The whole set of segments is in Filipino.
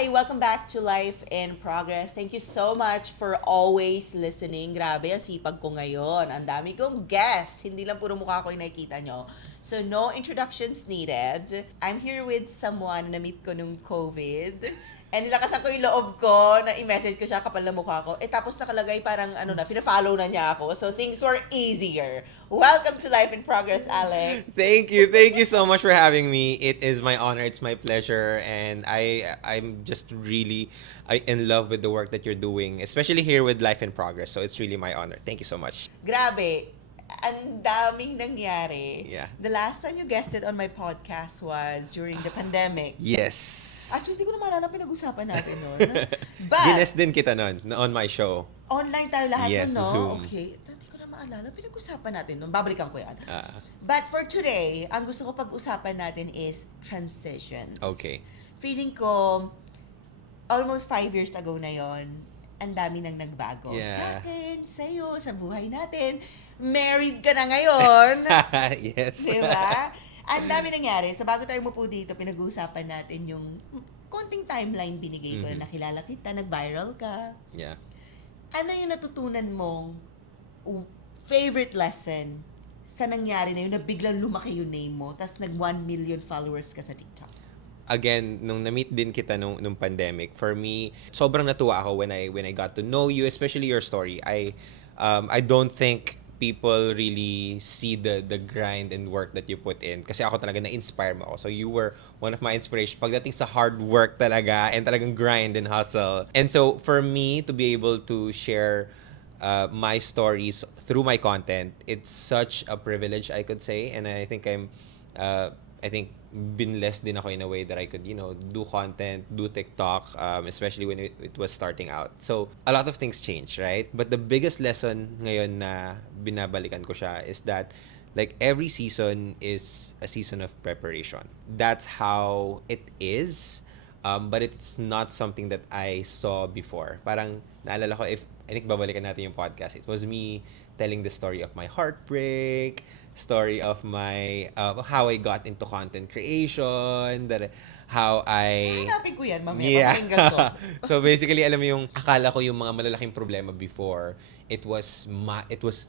Hi! Welcome back to Life in Progress. Thank you so much for always listening. Grabe, ang sipag ko ngayon. Ang dami kong guests. Hindi lang puro mukha ko yung nakikita nyo. So, no introductions needed. I'm here with someone na meet ko nung COVID. And nilakasan ko yung loob ko na i-message ko siya kapal na mukha ko. Tapos nakalagay parang fina-follow na niya ako. So things were easier. Welcome to Life in Progress, Alec. Thank you. Thank you so much for having me. It is my honor. It's my pleasure. And I'm just really in love with the work that you're doing, especially here with Life in Progress. So it's really my honor. Thank you so much. Grabe, ang daming nangyari. Yeah. The last time you guested on my podcast was during the pandemic. Yes. Actually, hindi ko na maalala pinag-usapan natin nun. But, Gines din kita nun on my show. online tayo lahat Yes, nun, no? Zoom. Okay. Hindi ko na maalala. Pinag-usapan natin nun. Babalikan ko yan. Ah. But for today, ang gusto ko pag-usapan natin is transitions. Okay. Feeling ko, almost 5 years ago na yon, ang dami nang nagbago. Yeah. Sa akin, sa'yo, sa buhay natin. Married ka na ngayon. Yes. Diba? Ang dami nangyari. So bago tayo mupo dito, pinag-uusapan natin yung konting timeline binigay ko na nakilala kita, nag-viral ka. Yeah. Ano yung natutunan mong favorite lesson sa nangyari na yun, na biglang lumaki yung name mo, tas nag 1 million followers ka sa TikTok? Again, nung na-meet din kita nung pandemic, for me, sobrang natuwa ako when I got to know you, especially your story. I don't think people really see the grind and work that you put in. Kasi ako talaga na-inspire mo ako. So you were one of my inspiration pagdating sa hard work talaga and talagang grind and hustle. And so for me to be able to share my stories through my content, it's such a privilege, I could say. And I think I think binlessed din ako in a way that I could, do content, do TikTok, especially when it was starting out. So, a lot of things change, right? But the biggest lesson ngayon na binabalikan ko siya is that like every season is a season of preparation. That's how it is. But it's not something that I saw before. Parang naalala ko, I think babalikan natin yung podcast. It was me telling the story of my heartbreak, story of my how I got into content creation, how I Hanapin ko yan, mamaya. yeah. Papakinggan ko. So basically, alam mo yung akala ko yung mga malalaking problema before, it was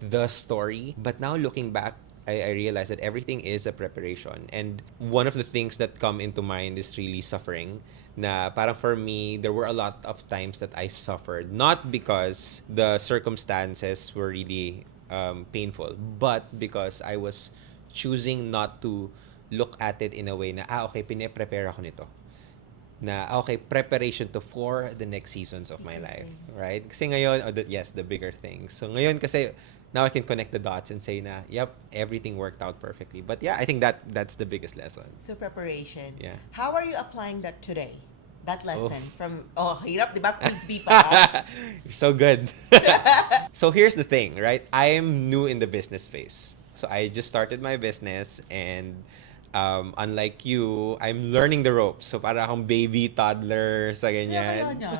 the story. But now looking back, I realized that everything is a preparation. And one of the things that come into mind is really suffering. Na parang for me, there were a lot of times that I suffered. Not because the circumstances were really painful, but because I was choosing not to look at it in a way na, okay, pine-prepare ako nito. Na, okay, preparation for the next seasons of my life. Right? Kasi ngayon, the bigger things. So ngayon kasi, now I can connect the dots and say na, yep, everything worked out perfectly. But yeah, I think that's the biggest lesson. So preparation. Yeah. How are you applying that today? That lesson Oof. hirap, di ba? Quiz B pa. You're so good. So here's the thing, right? I am new in the business space. So I just started my business and unlike you, I'm learning the ropes. So para akong baby toddler sa ganyan. Kasi yan.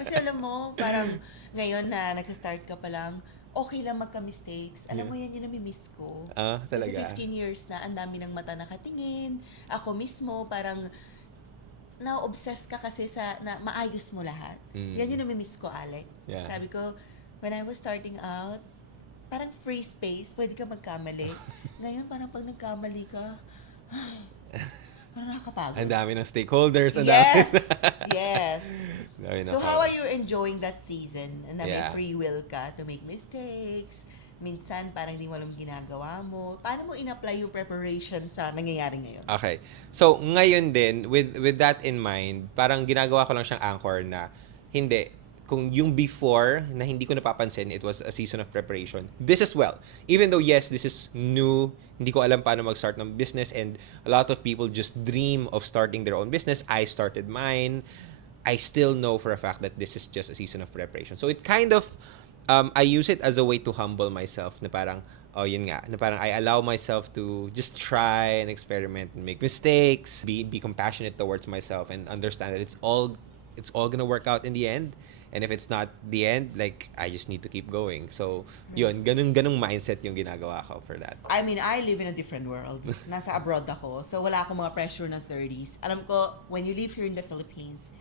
Kasi alam mo, parang ngayon na nag-start ka pa lang, okay lang magka-mistakes. Alam mo yan yung nami-miss ko. Talaga. Kasi 15 years na, ang dami ng mata nakatingin. Ako mismo, parang na-obsess ka kasi na maayos mo lahat. Yan yung nami-miss ko, Alec. Yeah. Sabi ko, when I was starting out, parang free space, pwede ka magkamali. Ngayon, parang pag nagkamali ka, parang nakakapagod. Ang dami ng stakeholders. Yes! Yes. Dami ng So how are followers. you enjoying that season? Na may Yeah. free will ka to make mistakes? Minsan, parang hindi mo alam ginagawa mo. Paano mo in-apply yung preparation sa nangyayari ngayon? Okay. So, ngayon din, with that in mind, parang ginagawa ko lang siyang anchor na hindi, kung yung before na hindi ko napapansin, it was a season of preparation. This as well. Even though, yes, this is new, hindi ko alam paano mag-start ng business and a lot of people just dream of starting their own business. I started mine. I still know for a fact that this is just a season of preparation. So, it kind of, I use it as a way to humble myself na parang, yun nga, na parang I allow myself to just try and experiment and make mistakes, be compassionate towards myself and understand that it's all gonna work out in the end. And if it's not the end, like, I just need to keep going. So, yun, ganung mindset yung ginagawa ko for that. I mean, I live in a different world. Nasa abroad ako. So, wala akong mga pressure ng 30s. Alam ko, when you live here in the Philippines,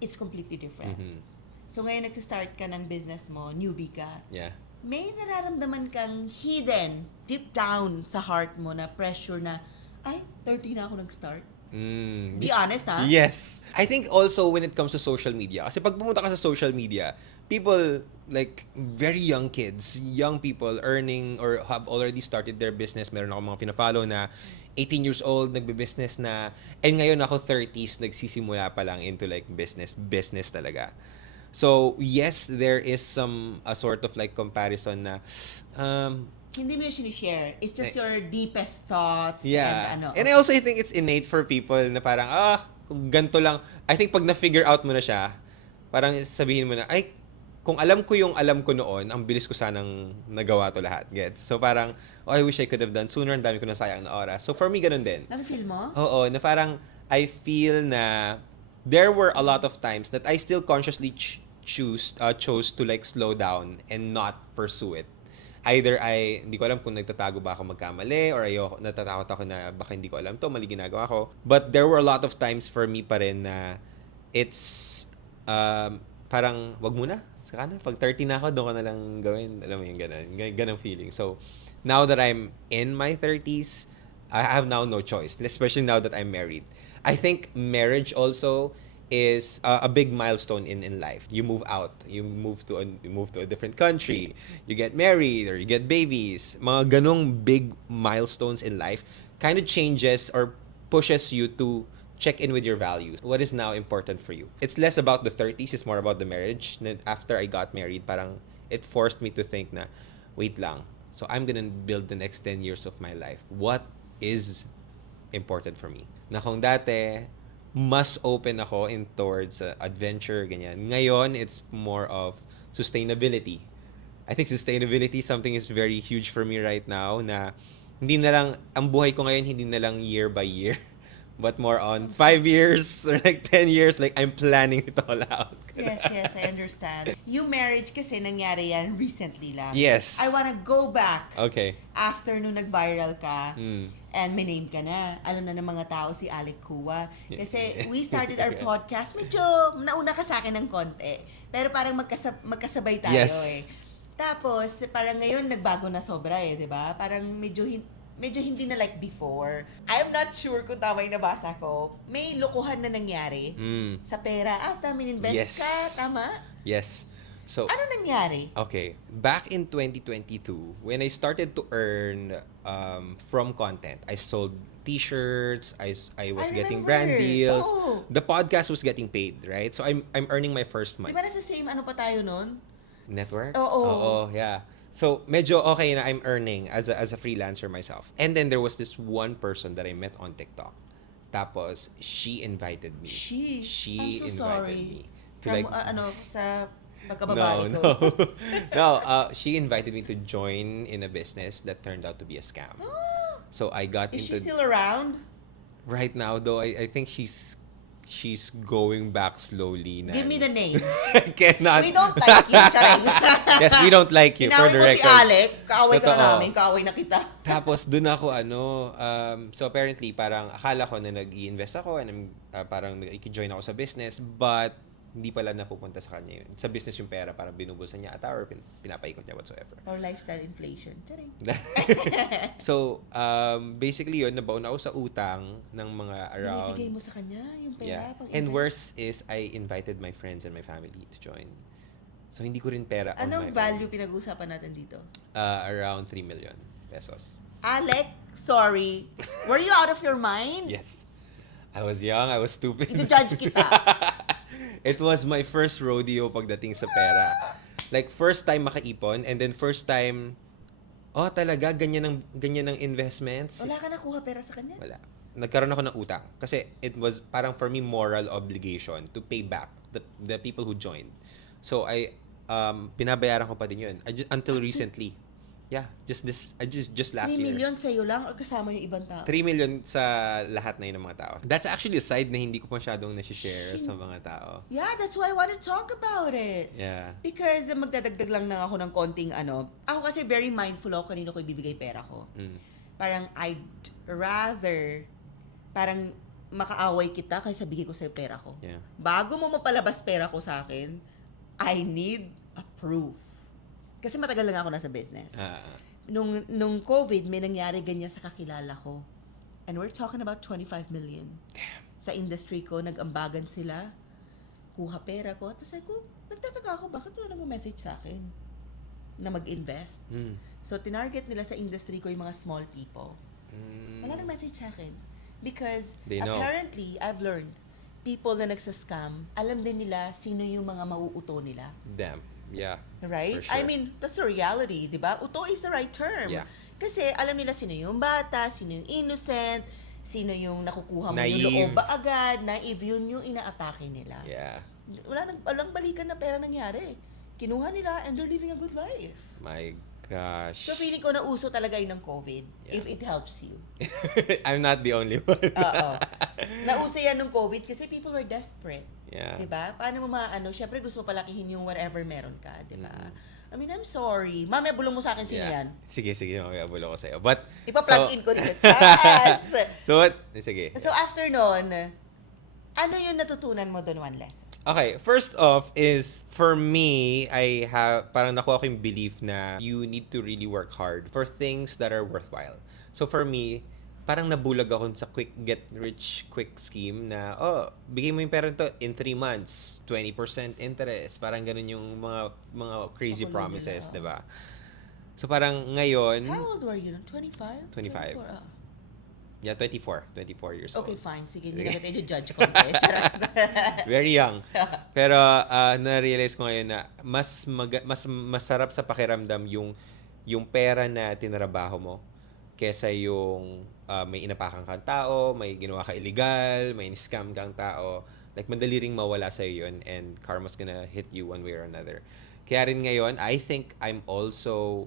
it's completely different. Mhm. So ngayon nagsa-start ka ng business mo, newbie ka, Yeah. may nararamdaman kang hidden, deep down sa heart mo na pressure na, ay, 30 na ako nag-start. Be honest, ha? Yes. I think also when it comes to social media, kasi pag pumunta ka sa social media, people like very young kids, young people earning or have already started their business. Meron ako mga pina-follow na 18 years old, nagbe-business na. And ngayon ako 30s, nagsisimula pa lang into like business talaga. So, yes, there is a sort of like comparison na Hindi mo yung sinishare. It's just your deepest thoughts. yeah. And ano. And I also think it's innate for people na parang, kung ganito lang. I think pag na-figure out mo na siya, parang sabihin mo na, ay, kung alam ko yung alam ko noon, ang bilis ko sanang nagawa to lahat. Gets? So parang, I wish I could have done sooner. Ang dami ko nasayang na oras. So for me, ganun din. Nafe-feel mo? Oo, na parang, I feel na there were a lot of times that I still consciously chose to like slow down and not pursue it. Either hindi ko alam kung nagtatago ba ako magkamali or natatakot ako na baka hindi ko alam to, mali ginagawa ko. But there were a lot of times for me pa rin na it's parang wag muna, saka na. Pag 30 na ako, doon ko na lang gawin. Alam mo yung ganun feeling. So, now that I'm in my 30s, I have now no choice, especially now that I'm married. I think marriage also is a big milestone in life. You move out, you move to a different country, you get married or you get babies. Mga ganong big milestones in life kind of changes or pushes you to check in with your values. What is now important for you? It's less about the 30s, it's more about the marriage. After I got married, parang it forced me to think na, wait lang. So I'm gonna build the next 10 years of my life. What is important for me? Na kung dati, mas open ako in towards adventure, ganyan. Ngayon, it's more of sustainability. I think sustainability something is very huge for me right now na hindi na lang, ang buhay ko ngayon hindi na lang year by year, but more on 5 years or like 10 years, like I'm planning it all out. Yes, I understand. Yung marriage kasi nangyari yan recently lang. Yes. I wanna go back Okay. after nung nag-viral ka and may name ka na. Alam na ng mga tao si Alec Kua. Kasi we started our podcast, medyo nauna ka sa akin ng konti. Pero parang magkasabay tayo Yes. Tapos, parang ngayon nagbago na sobra di ba? Parang medyo hindi na like before. I'm not sure kung tama yung nabasa ko. May lokohan na nangyari sa pera. Tama, invest Yes. ka, tama? Yes. So, Ano nangyari? okay, back in 2022, when I started to earn from content, I sold t-shirts, I was getting brand remember. deals. Oo. The podcast was getting paid, right? So I'm earning my first Di month. ba nasa same ano pa tayo nun? Network? Oo. Oo, yeah. So, medyo okay na I'm earning as a freelancer myself. And then there was this one person that I met on TikTok. Tapos, she invited me. I'm so invited sorry. me to From, like sa pagkababae no, ko. no. She invited me to join in a business that turned out to be a scam. So I got Is she into still around? right now though. I think she's going back slowly. Na, Give me the name. I cannot. We don't like you, charing. Yes, we don't like you. For Inaway the mo si record. Alec, kaaway ka Totoo. na namin, kaaway na kita. Tapos doon ako so apparently parang akala ko na nag-i-invest ako and parang nag-i-join ako sa business but hindi pala napupunta sa kanya yun. Sa business yung pera, parang binubulsa niya ata or pinapaikot niya whatsoever. Or lifestyle inflation. Charing. So, basically yun, nabaon ako sa utang ng mga around... Binibigay mo sa kanya yung pera. Yeah. Pag And worse is, I invited my friends and my family to join. So, hindi ko rin pera on Anong my value pinag-uusapan natin dito? Around 3 million pesos. Alec, sorry. Were you out of your mind? Yes. I was young, I was stupid. Ito-judge kita. It was my first rodeo pagdating sa pera. Like, first time makaipon, and then first time, talaga, ganyan ng investments. Wala ka nakuha pera sa kanya? Wala. Nagkaroon ako ng utang. Kasi it was parang for me moral obligation to pay back the people who joined. So, pinabayaran ko pa din yun. Until recently. Yeah, just last 3 year. million sa'yo lang or kasama yung ibang tao? 3 million sa lahat na yun ng mga tao. That's actually a side na hindi ko masyadong nasi-share sa mga tao. Yeah, that's why I want to talk about it. Yeah. Because magdadagdag lang na ako ng konting Ako kasi very mindful ako kanino ko ibibigay pera ko. Parang I'd rather, parang makaaway kita kaysa bigay ko sa'yo pera ko. Yeah. Bago mo mapalabas pera ko sa akin, I need a proof. Kasi matagal lang ako nasa business. Nung COVID, may nangyari ganyan sa kakilala ko. And we're talking about 25 million. Damn. Sa industry ko, nag-ambagan sila. Kuha pera ko. Tapos ako, nagtataka ako, bakit wala nang message sa akin na mag-invest? So, tinarget nila sa industry ko yung mga small people. Wala nang message sa akin. Because They know. apparently, I've learned, people na nagsascam, alam din nila sino yung mga mauuto nila. Damn. Yeah. Right? For sure. I mean, that's the reality, di ba? Uto is the right term. Yeah. Kasi alam nila sino yung bata, sino yung innocent, sino yung nakukuha mo Naive. yung loob agad, naive, yun yung inaatake nila. Yeah. Walang balikan na pera nangyari. Kinuha nila and they're living a good life. My gosh. So feeling ko nauso talaga yun ng COVID, Yeah. if it helps you. I'm not the only one. Oo. Nauso yan ng COVID kasi people were desperate. Yeah. Diba? Paano mo syempre gusto mo palakihin yung whatever meron ka, diba? I mean, I'm sorry. Mami, bulong mo sa akin sino yan. Sige, makabulo ko sa'yo. But, Ipa-plug in ko dito. Chas! So what? Sige. So after nun, ano yung natutunan mo doon, one lesson? Okay, first off is, for me, parang nakuha ko yung belief na you need to really work hard for things that are worthwhile. So for me, parang nabulag ako sa get-rich-quick scheme na, bigay mo yung pera to in 3 months, 20% interest. Parang ganun yung mga crazy Pakulo promises, nila, di ba? So parang ngayon, How old were you? 25? 25. 24, ah. yeah, 24 years old. Okay, fine. Sige, hindi naman tayo judge ko. Charot. Very young. Pero na-realize ko ngayon na mas masarap sa pakiramdam yung pera na tinrabaho mo kesa yung may inapakan kang tao, may ginawa ka illegal, may scam kang tao. Like, madali ring mawala sa'yo yun and karma's gonna hit you one way or another. Kaya rin ngayon, I think I'm also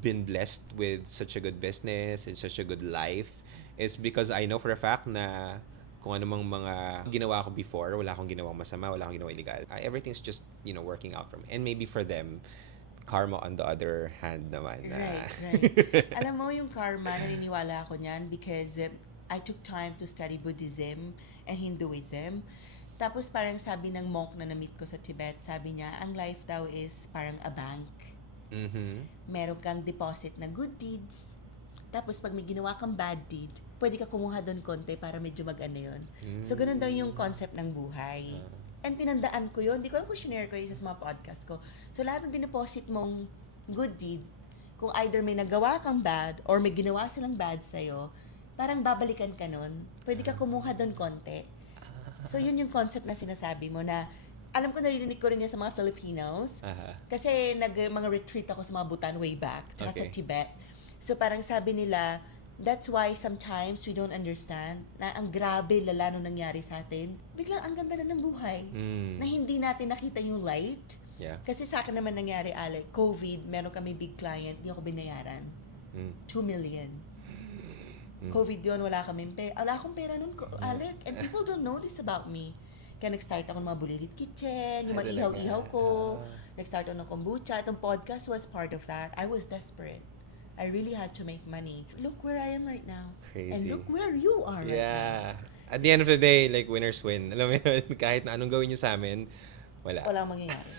been blessed with such a good business and such a good life is because I know for a fact na kung anumang mga ginawa ko before, wala akong ginawang masama, wala akong ginawang illegal. Everything's just, working out for me. And maybe for them, karma on the other hand naman. Right. Alam mo yung karma, naniniwala ako niyan because I took time to study Buddhism and Hinduism. Tapos parang sabi ng monk na na-meet ko sa Tibet, sabi niya, ang life daw is parang a bank. Meron kang deposit na good deeds. Tapos pag may ginawa kang bad deed, pwede ka kumuha doon konti para medyo mag-ano yun. So ganun daw yung concept ng buhay. And tinandaan ko yun. Hindi ko alam kung shinare ko isa sa mga podcast ko. So lahat ng dineposit mong good deed, kung either may nagawa kang bad or may ginawa silang bad sa'yo, parang babalikan ka nun. Pwede ka kumuha doon konti. So yun yung concept na sinasabi mo na alam ko narinig ko rin yan sa mga Filipinos. Kasi mga retreat ako sa mga Bhutan way back, tsaka sa Tibet. So parang sabi nila, that's why sometimes we don't understand na ang grabe lala nung nangyari sa atin. Biglang ang ganda na ng buhay. Na hindi natin nakita yung light. Yeah. Kasi sa akin naman nangyari, Alec, COVID, meron kami big client, di ako binayaran. 2 million. COVID yun, wala akong pera nun, Alec. And people don't know this about me. Kaya nag-start ako ng mga Bulilit Kitchen, yung mga ihaw-ihaw ko. Nag-start ako ng kombucha. Itong podcast was part of that. I was desperate. I really had to make money. Look where I am right now. Crazy. And look where you are right now. Yeah. At the end of the day, like, winners win. Alam mo yun, kahit na anong gawin nyo sa amin, wala. Walang mangyayari.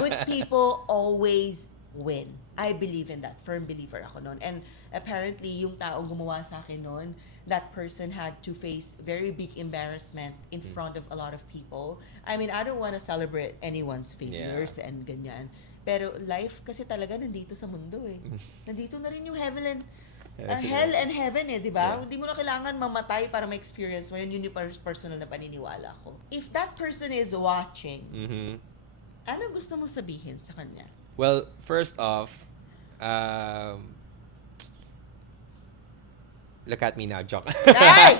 Good people always win. I believe in that. Firm believer ako noon. And apparently, yung taong gumawa sa akin noon, that person had to face very big embarrassment in front of a lot of people. I mean, I don't want to celebrate anyone's failures and ganyan. Pero life kasi talaga nandito sa mundo eh. Nandito na rin yung heaven and hell and heaven eh, di ba? Yeah. Hindi mo na kailangan mamatay para ma-experience mo. Yun yung personal na paniniwala ko. If that person is watching, ano gusto mo sabihin sa kanya? Well, first off, look at me now, joke. Ay!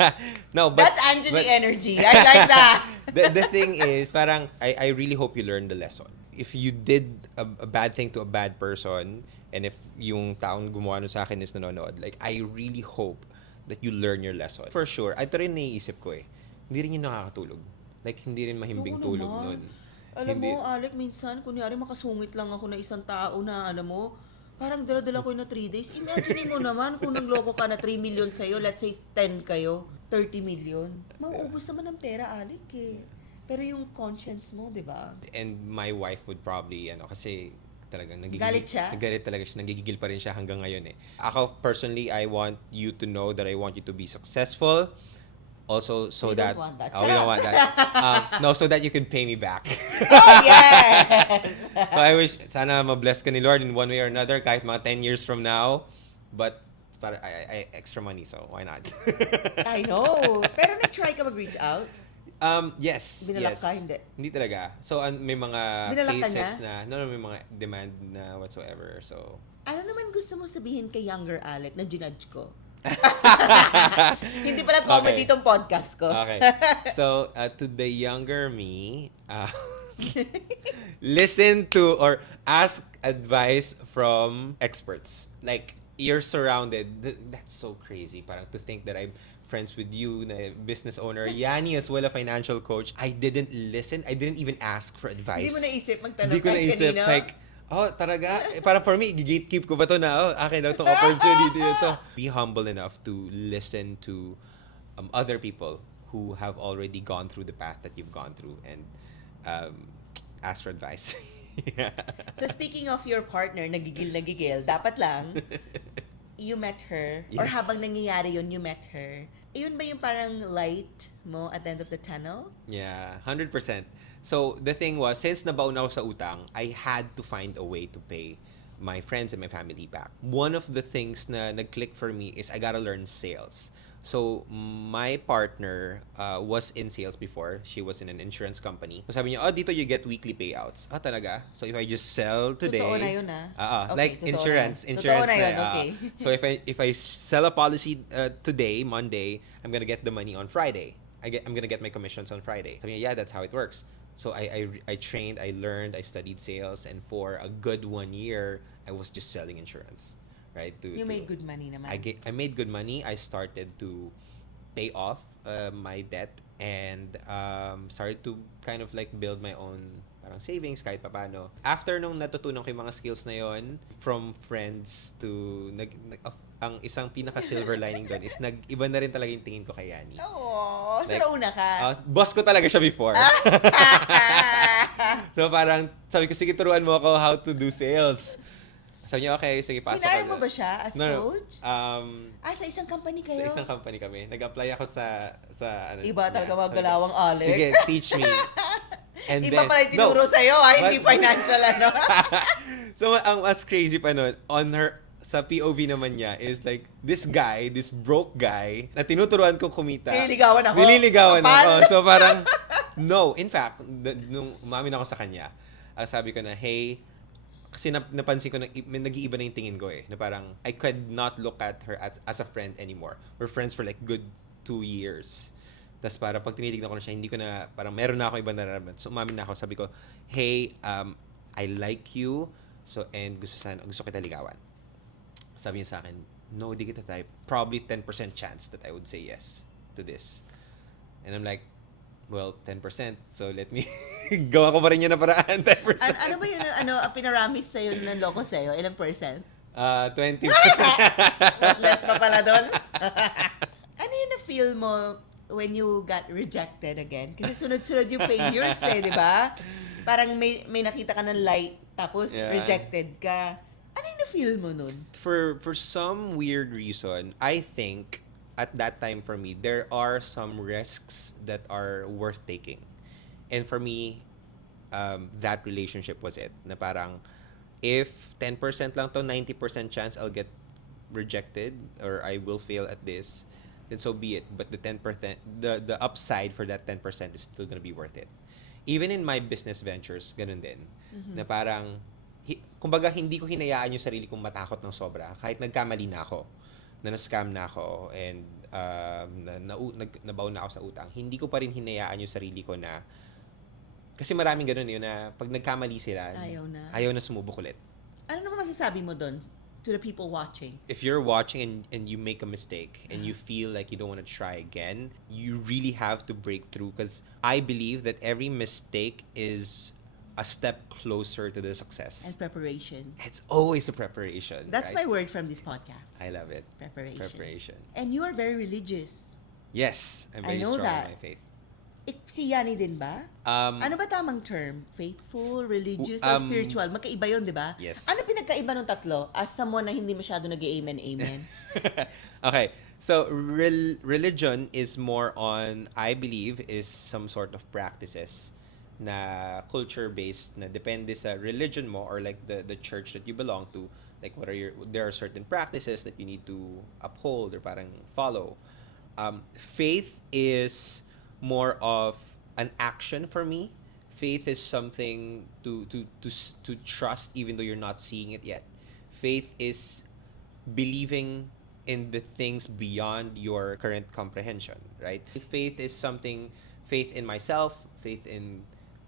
No, but That's Angeli energy. I like that. the thing is, parang I really hope you learn the lesson. If you did a bad thing to a bad person, and if yung taong gumawa nun sa akin is nanonood, like, I really hope that you learn your lesson. For sure, ito rin naiisip ko eh. Hindi rin yung nakakatulog. Like, hindi rin mahimbing Oo tulog naman. nun. Alam mo, Alec, minsan, kunyari makasungit lang ako na isang tao na, alam mo, Parang dala-dala ko yun na 3 days. Imagine mo naman kung nagloko ka na 3 million sa'yo, let's say 10 kayo, 30 million. Mauubos naman ng pera, Alec eh. Pero yung conscience mo, di ba? And my wife would probably, kasi talagang Galit siya? Nagalit talaga siya. Nagigigil pa rin siya hanggang ngayon eh. Ako, personally, I want you to know that I want you to be successful. Also, so We that... don't want that. Oh, we don't want that. No, so that you can pay me back. Oh, yes! So I wish, sana ma-bless ka ni Lord in one way or another, kahit mga 10 years from now. But, para, I extra money, so why not? I know. Pero nag-try ka mag-reach out? Yes. Binalak yes. ka, hindi? Hindi talaga. So, may mga Binalak ka cases niya? na, no, may mga demand na whatsoever. So, Ano naman gusto mo sabihin kay younger Alec na ginudge ko? Hindi pala comedy Okay. tong podcast ko. okay. So, to the younger me, listen to or ask advice from experts. Like, you're surrounded. That's so crazy. Parang to think that I'm friends with you, na business owner. Yani as well, a financial coach. I didn't listen. I didn't even ask for advice. Hindi mo naisip magtanong Hindi ko kahit naisip. kanino? Like, oh, talaga? Parang for me, gatekeep ko ba to na, akin na itong opportunity na to. Be humble enough to listen to other people who have already gone through the path that you've gone through and ask for advice. Yeah. So speaking of your partner, nagigil, dapat lang, you met her, or Yes. habang nangyayari yun, you met her. Yun ba yung parang light mo at the end of the tunnel? Yeah, 100%. So, the thing was, since nabaon ako sa utang, I had to find a way to pay my friends and my family back. One of the things na nag-click for me is I gotta learn sales. So, my partner was in sales before. She was in an insurance company. So, sabi niya, dito you get weekly payouts. Talaga? So, if I just sell today... Totoo na yun, ah. Okay, like totoo insurance. na. Insurance Totoo na yun, na, okay. So, if I sell a policy today, Monday, I'm gonna get the money on Friday. I'm gonna get my commissions on Friday. Sabi niya, yeah, that's how it works. So, I trained, I learned, I studied sales, and for a good 1 year, I was just selling insurance. Right? You made good money naman. I made good money. I started to pay off my debt and started to kind of like build my own parang savings kahit papaano. After nung natutunan ko yung mga skills na yon, from friends to ang isang pinaka silver lining doon is nag-iba na rin talaga yung tingin ko kay Yani. Oo, so Like, nauna ka. Boss ko talaga siya before. So parang sabi ko, sige turuan mo ako how to do sales. Sabi niya, okay, sige, pasok ka. Hinire mo ba siya as coach? Sa isang company kayo? Sa isang company kami. Nag-apply ako sa ano. Iba talaga yeah, maggalawang Alec. Sige, teach me. And Iba then, pala yung tinuro sa'yo, hindi But- financial, ano? So, ang mas crazy pa nun, sa POV naman niya, is like, this guy, this broke guy, na tinuturuan kong kumita. Nililigawan ako. Nililigawan Kapal. ako. So, parang, no. In fact, nung umamin ako sa kanya, sabi ko na, hey, kasi napansin ko na nag-iiba na yung tingin ko eh. Na parang, I could not look at her as a friend anymore. We're friends for like good 2 years. Tapos para pag tinitignan ko na siya, hindi ko na, parang meron na ako ibang nararamdaman. So umamin na ako, sabi ko, hey, I like you, so and gusto kita ligawan. Sabi niya sa akin, no, di kita type. Probably 10% chance that I would say yes to this. And I'm like, well, 10%. So let me gawa ko pa rin yun na paraan, 10%. Ano ba yun, pinaramis sa'yo ng loko sa'yo? Ilang percent? 20%. Mas less pa pala doon? Ano yung na-feel mo when you got rejected again? Kasi sunod-sunod yung failures di ba? Parang may nakita ka ng light, tapos Yeah. rejected ka. Ano yung na-feel mo nun? For some weird reason, I think at that time for me, there are some risks that are worth taking. And for me, that relationship was it. Na parang, if 10% lang to, 90% chance I'll get rejected or I will fail at this, then so be it. But the 10%, the upside for that 10% is still gonna be worth it. Even in my business ventures, ganun din. Na parang, kumbaga hindi ko hinayaan yung sarili kong matakot ng sobra. Kahit nagkamali na ako, na na-scam na ako, and nabaon na ako sa utang, hindi ko pa rin hinayaan yung sarili ko na, kasi maraming ganun yun na pag nagkamali sila, ayaw na sumubok ulit. Ano naman masasabi mo dun to the people watching? If you're watching and you make a mistake and you feel like you don't want to try again, you really have to break through, because I believe that every mistake is a step closer to the success. And preparation. It's always a preparation. That's right? my word from this podcast. I love it. Preparation. Preparation. And you are very religious. Yes, I'm I very know strong that. in my faith. Si Yani din ba? Ano ba tamang term? Faithful, religious, or spiritual? Magkaiba yun, di ba? Yes. Ano pinagkaiba ng tatlo? As someone na hindi masyado nag-amen, amen. Okay, so religion is more on, I believe, is some sort of practices na culture-based na depende sa religion mo or like the church that you belong to. Like there are certain practices that you need to uphold or parang follow. Faith is more of an action for me. Faith is something to trust even though you're not seeing it yet. Faith is believing in the things beyond your current comprehension, right? Faith is something, faith in myself, faith in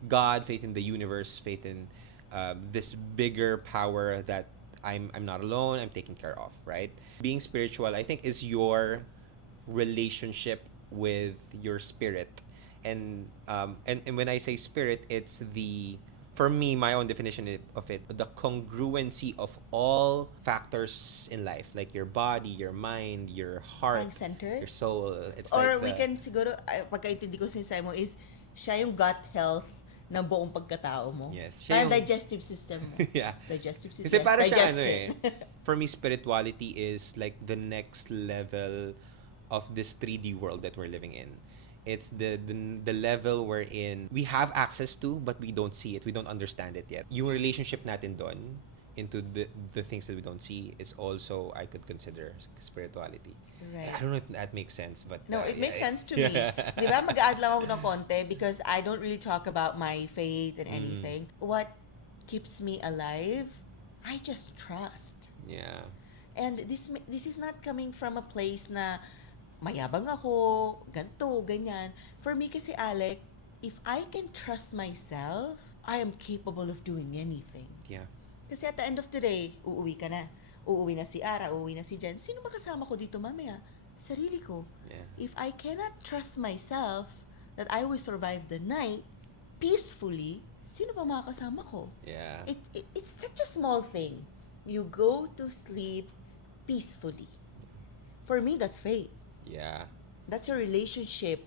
God, faith in the universe, faith in this bigger power that I'm not alone, I'm taken care of, right? Being spiritual, I think, is your relationship with your spirit. And when I say spirit, it's for me, my own definition of it, the congruency of all factors in life, like your body, your mind, your heart, Ang center? your soul. It's Or like we can siguro, pagkaintindi ko sa mo is, siya yung gut health ng buong pagkatao mo. Yes. Siya Parang yung- digestive system mo. Yeah. Digestive system. Kasi para siya Digestion. for me, spirituality is like the next level of this 3D world that we're living in. It's the level wherein we have access to, but we don't see it. We don't understand it yet. Yung relationship natin doon into the things that we don't see is also, I could consider spirituality. Right. I don't know if that makes sense, but No, it makes yeah. sense to me. Di ba? Mag-add lang ako ng konti because I don't really talk about my faith and anything. What keeps me alive, I just trust. Yeah. And this is not coming from a place na mayabang ako, ganto, ganyan. For me kasi, Alec, if I can trust myself, I am capable of doing anything. Yeah. Kasi at the end of the day, uuwi ka na. Uuwi na si Ara, uuwi na si Jen. Sino ba kasama ko dito mamaya? Sarili ko. Yeah. If I cannot trust myself that I will survive the night peacefully, sino ba makakasama ko? Yeah. It's such a small thing. You go to sleep peacefully. For me, that's faith. Yeah. That's a relationship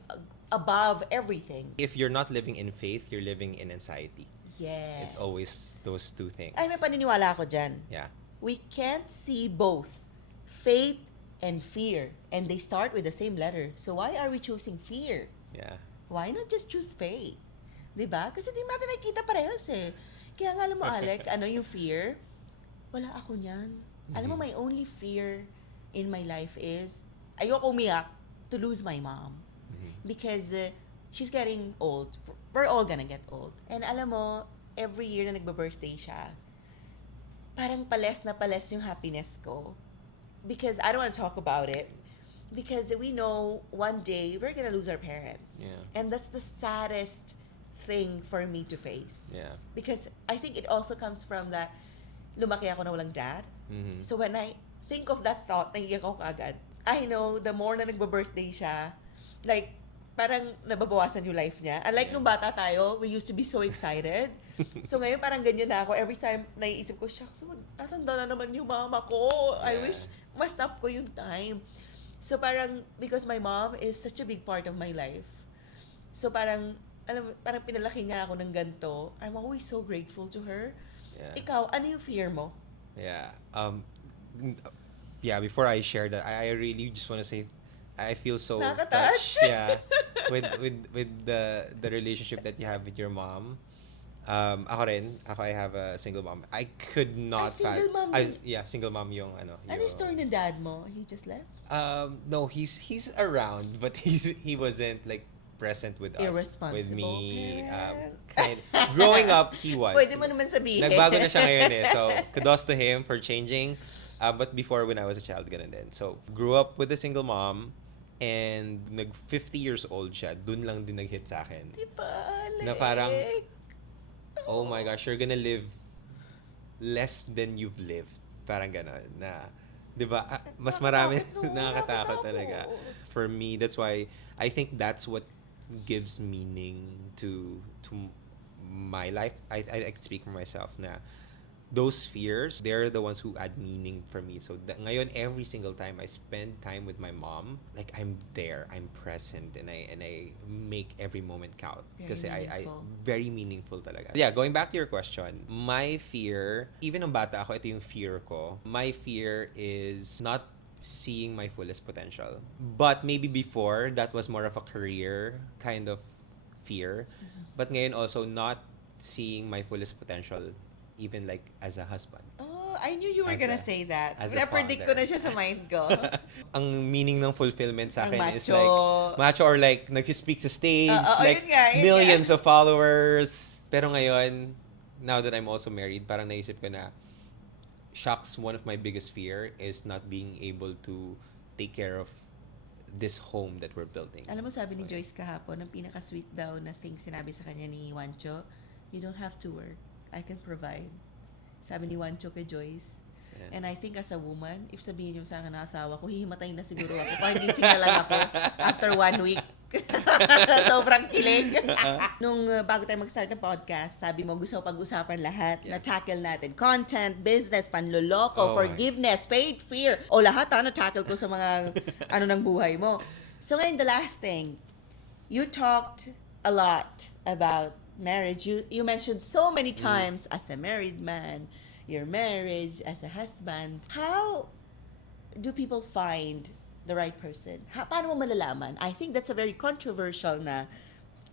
above everything. If you're not living in faith, you're living in anxiety. Yes. It's always those two things. Ay, may paniniwala ako dyan. Yeah. We can't see both faith and fear. And they start with the same letter. So why are we choosing fear? Yeah. Why not just choose faith? Diba? Kasi di natin nakikita parehas eh. Kaya nga alam mo, Alec, ano yung fear? Wala ako niyan. Alam mo, my only fear in my life is ayoko umiyak to lose my mom. Because she's getting old. We're all gonna get old. And alam mo, every year na nagba-birthday siya, parang pales na pales yung happiness ko. Because I don't want to talk about it. Because we know one day we're gonna lose our parents. Yeah. And that's the saddest thing for me to face. Yeah. Because I think it also comes from that lumaki ako na walang dad. Mhm. So when I think of that thought, naiiyak ako kaagad. I know, the more na nagba-birthday siya, like, parang nababawasan yung life niya. Unlike nung bata tayo, we used to be so excited. So ngayon parang ganyan na ako. Every time naiisip ko, shucks, tatanda na naman yung mama ko. I Yeah. wish ma-stop ko yung time. So parang, because my mom is such a big part of my life. So parang, alam mo, parang pinalaki niya ako ng ganito. I'm always so grateful to her. Yeah. Ikaw, ano yung fear mo? Yeah. Yeah, before I share that, I really just want to say I feel so Nakaka-touch. touched, yeah, with the relationship that you have with your mom. I have a single mom. I could not single mom din? single mom yung ano. Ano yung story ng dad mo? He just left? No, he's around, but he wasn't like present with us, Irresponsible with me. parent. Growing up, he was. Pwede mo naman sabihin. Nagbago na siya ngayon eh. So, kudos to him for changing. But before, when I was a child, ganun din. So, grew up with a single mom, and 50 years old siya. Dun lang din nag-hit sa akin. Diba, Alec? Na parang, oh my gosh, you're gonna live less than you've lived. Parang gano'n. Na, di ba? Mas marami nakakatakot talaga. For me, that's why I think that's what gives meaning to my life, I can speak for myself na those fears, they're the ones who add meaning for me. So ngayon, every single time I spend time with my mom, like I'm there, I'm present, and I make every moment count. Very Kasi I meaningful. very meaningful talaga. Yeah, going back to your question, my fear, even nung bata ako, ito yung fear ko. My fear is not seeing my fullest potential. But maybe before, that was more of a career kind of fear. But ngayon also, not seeing my fullest potential even like as a husband. Oh, I knew you were As gonna a- say that. as a Na-predict ko father. na siya sa mind ko. Ang meaning ng fulfillment sa Ang akin is macho. like macho or like nagsispeak sa stage, like yun millions nga. of followers. Pero ngayon, now that I'm also married, parang naisip ko na, shucks, one of my biggest fear is not being able to take care of this home that we're building. Alam mo, sabi ni Joyce kahapon, ang pinaka-sweet daw na thing sinabi sa kanya ni Wancho, you don't have to work. I can provide. Sabi ni Wancho kay Joyce. Yeah. And I think as a woman, if sabihin niyo sa akin na asawa ko, hihimatay na siguro ako. Kung hindi lang ako after 1 week. Sobrang kilig. Nung bago tayo mag-start ng podcast, sabi mo gusto mo pag-usapan lahat. Yeah. Na-tackle natin. Content, business, panloloko, Oh, forgiveness, faith, fear. O lahat na-tackle ko sa mga ng buhay mo. So ngayon, the last thing. You talked a lot about marriage. You mentioned so many times as a married man, your marriage, as a husband. How do people find the right person? Paano mo malalaman? I think that's a very controversial na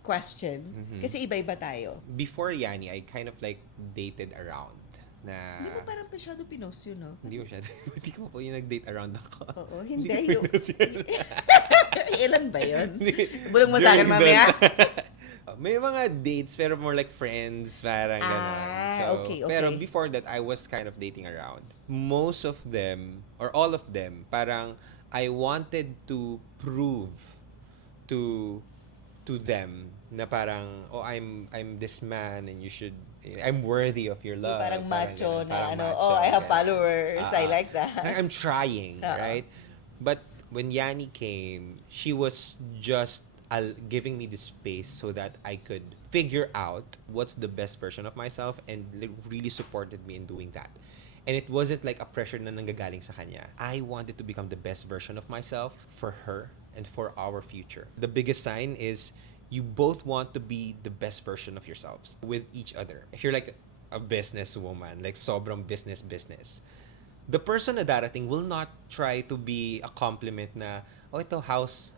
question. Kasi iba-iba tayo. Before Yani, I kind of like dated around. Na Hindi mo parang masyado pinost yun, no? hindi ko siya, hindi ko po yung nag-date around ako. Oo, hindi. ko pinost yun. Ilan ba yun? Bulong mo sa akin During mamaya. May mga dates pero more like friends, parang gano'n. Okay. Pero before that, I was kind of dating around. Most of them, or all of them, parang I wanted to prove to them na parang, oh, I'm this man and you should, I'm worthy of your love. Parang macho ganun, na parang macho, oh, I have ganun. followers. I like that. I'm trying, right? But when Yani came, she was just giving me the space so that I could figure out what's the best version of myself and really supported me in doing that. And it wasn't like a pressure na nanggagaling sa kanya. I wanted to become the best version of myself for her and for our future. The biggest sign is you both want to be the best version of yourselves with each other. If you're like a businesswoman, like sobrang business, the person na darating will not try to be a compliment na, oh, ito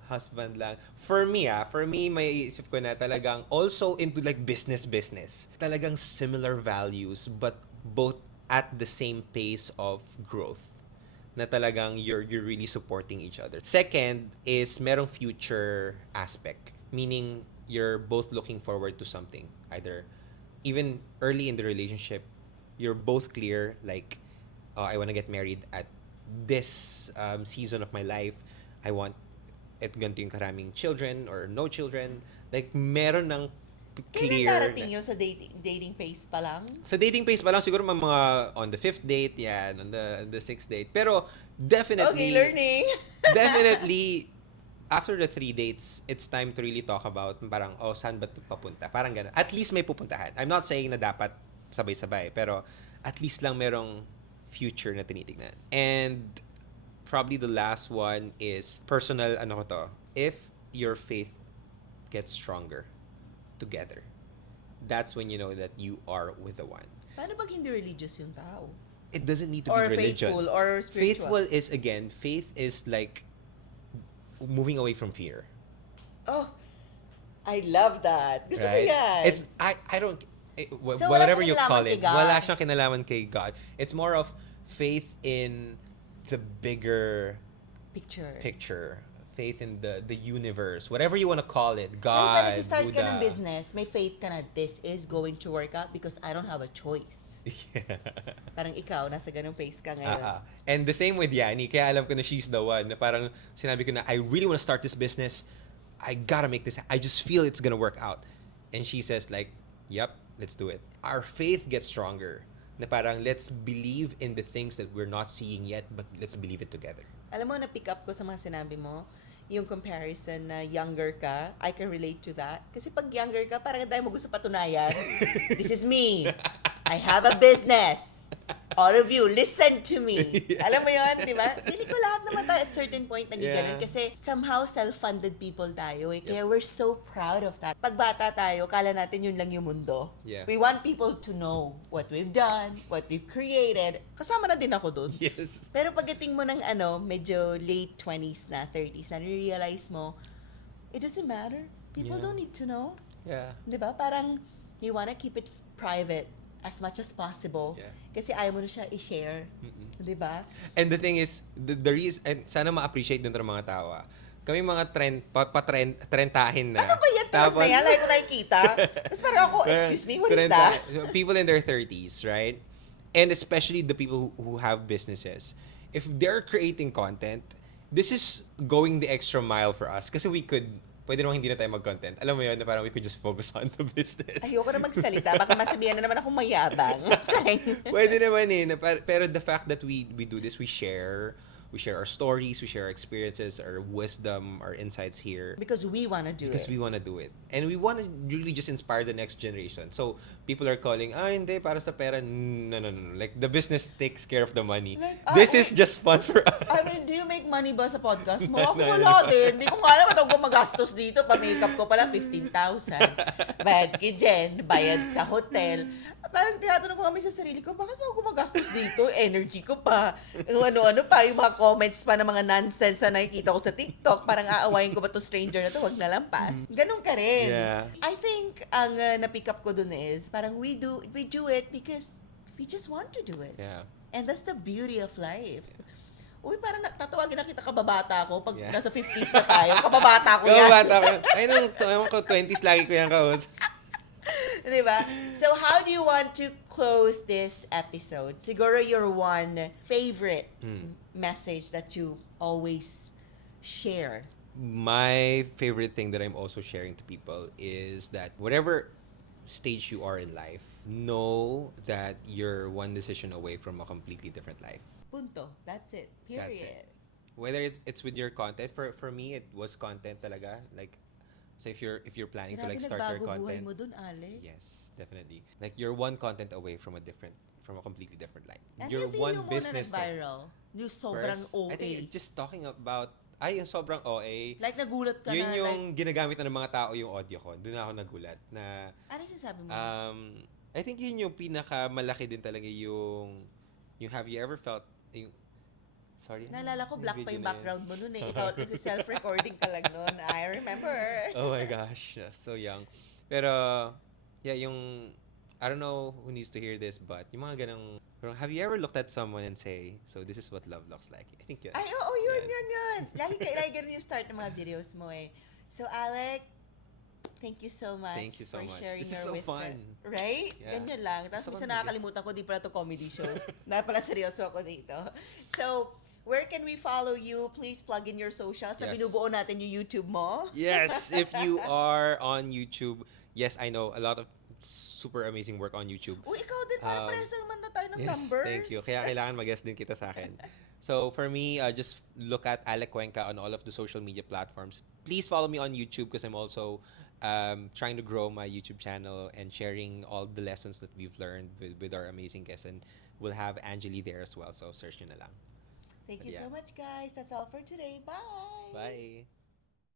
husband lang. For me, may isip ko na talagang also into like business. Talagang similar values but both at the same pace of growth. Na talagang you're really supporting each other. Second is merong future aspect. Meaning you're both looking forward to something. Either even early in the relationship, you're both clear like, oh, I want to get married at this season of my life. I want ganito yung karaming children or no children. Like, meron ng Kailan clear. darating yun sa dating phase pa lang? Sa dating phase pa lang, siguro mga on the 5th date, yan, on the 6th date. Pero, definitely, Okay, learning. definitely, after the 3 dates, it's time to really talk about parang, oh, saan ba ito papunta? Parang gano'n. At least may pupuntahan. I'm not saying na dapat sabay-sabay, pero at least lang merong future na tinitignan. And probably the last one is personal, if your faith gets stronger together, that's when you know that you are with the one. Paano pag hindi religious yung tao? It doesn't need to Or be religion. faithful or spiritual? Faithful is, again, faith is like moving away from fear. Oh, I love that. Gusto ko Right? yan. It's, I don't, So, wala whatever siyang you kinalaman call kay it, God. wala siyang kinalaman kay God. It's more of faith in the bigger picture. Faith in the universe. Whatever you want to call it. God, Ay, nag-start Buddha. ka ng business, may faith ka na this is going to work out because I don't have a choice. Yeah. Parang ikaw, nasa ganung phase ka ngayon. And the same with Yani, kaya alam ko na she's the one na parang sinabi ko na I really want to start this business. I gotta make this. I just feel it's gonna work out. And she says like, yep, let's do it. Our faith gets stronger. Na parang let's believe in the things that we're not seeing yet, but let's believe it together. Alam mo, na-pick up ko sa mga sinabi mo, yung comparison na younger ka, I can relate to that. Kasi pag younger ka, parang tayo mo gusto patunayan. This is me. I have a business. All of you, listen to me. Alam mo yun, di ba? Feeling ko lahat naman tayo at certain point naging ganun. Kasi somehow self-funded people tayo eh. Kaya we're so proud of that. Pag bata tayo, kala natin yun lang yung mundo. Yeah. We want people to know what we've done, what we've created. Kasama na din ako dun. Yes. Pero pagdating mo ng medyo late 20s na, 30s na, realize mo, it doesn't matter. People Yeah. don't need to know. Yeah. Di ba? Parang you wanna keep it private as much as possible. Yeah. Kasi ayaw mo na siya i-share. Di ba? And the thing is, the reason, and sana ma-appreciate dun ng mga tao, kami mga trentahin na. Ano ba yan? Tapos, na yan? Like ko nakikita. Tapos parang ako, excuse me, what is that? People in their 30s, right? And especially the people who have businesses. If they're creating content, this is going the extra mile for us. Kasi pwede naman hindi na tayo mag-content. Alam mo yun, na parang we could just focus on the business. Ayoko na magsalita. Baka masabihan na naman akong mayabang. Pwede naman eh. Pero the fact that we do this, we share our stories, we share our experiences, our wisdom, our insights here. Because we wanna do Because it. we want to do it. And we want to really just inspire the next generation. So, people are calling, hindi, para sa pera. No. Like, the business takes care of the money. Like, This is just fun for us. I mean, do you make money ba sa podcast mo? Ako wala din. Hindi ko nga alam ito gumagastos dito. Pa-makeup ko pala 15,000. Bayad kay Jen, bayad sa hotel. Parang tinatanong ko kami sa sarili ko, bakit ako gumagastos dito? Energy ko pa. Yung ano-ano pa, yung mga comments pa ng mga nonsense na nakikita ko sa TikTok. Parang aawayin ko ba to stranger na to? Wag na lampas. Ganun ka rin. Yeah. I think ang na-pick up ko dun is, parang we do it because we just want to do it. Yeah. And that's the beauty of life. Uy, parang tatawagin na kita kababata ko pag Yeah. nasa 50s na tayo. Kababata ko yan. Kababata ko. Ay, ewan ko, 20s lagi ko yan kaus. Diba? So, how do you want to close this episode? Siguro your one favorite message that you always share. My favorite thing that I'm also sharing to people is that whatever stage you are in life, know that you're one decision away from a completely different life. Punto. That's it. Period. That's it. Whether it's with your content, for me it was content talaga. Like, so if you're planning to Grabe, like start your nagbago buhay content, mo dun, Alex. yes, definitely. Like, you're one content away from a completely different life. And You're yung one video mo na business that- nag-viral, yung sobrang First, OA. I think just talking about yung sobrang OA. Like, nagulat ka Yun na. yung ginagamit na ng mga tao yung audio ko. Doon ako nagulat na Ano sinasabi mo? I think yun yung pinakamalaki din talaga yung have you ever felt yung sorry. Naalala ko, yung black pa video yung na yun. background mo nun eh. Ikaw, self-recording ka lang nun. I remember. Oh my gosh, so young. Pero yeah, yung I don't know who needs to hear this, but yung mga ganang have you ever looked at someone and say, so this is what love looks like? I think yun. Ay, oo, yun. Lagi ganun yung start ng mga videos mo eh. So, Alec, thank you so much Thank you so for much. sharing This your is so wisdom. fun. Right? Yeah. Ganyan lang. Tapos Gusto ko minsan ng nakakalimutan ko, di pala to comedy show. Dahil pala seryoso ako dito. So, where can we follow you? Please plug in your socials na Yes. binubuo natin yung YouTube mo. Yes, if you are on YouTube, yes, I know a lot of super amazing work on YouTube. Uy, ikaw din. Parang parehas naman na tayo ng Yes, numbers. thank you. Kaya kailangan mag-guest din kita sa akin. So for me, just look at Alec Cuenca on all of the social media platforms. Please follow me on YouTube because I'm also trying to grow my YouTube channel and sharing all the lessons that we've learned with our amazing guests. And we'll have Angeli there as well. So search nyo na lang. Thank you But yeah. so much, guys. That's all for today. Bye. Bye!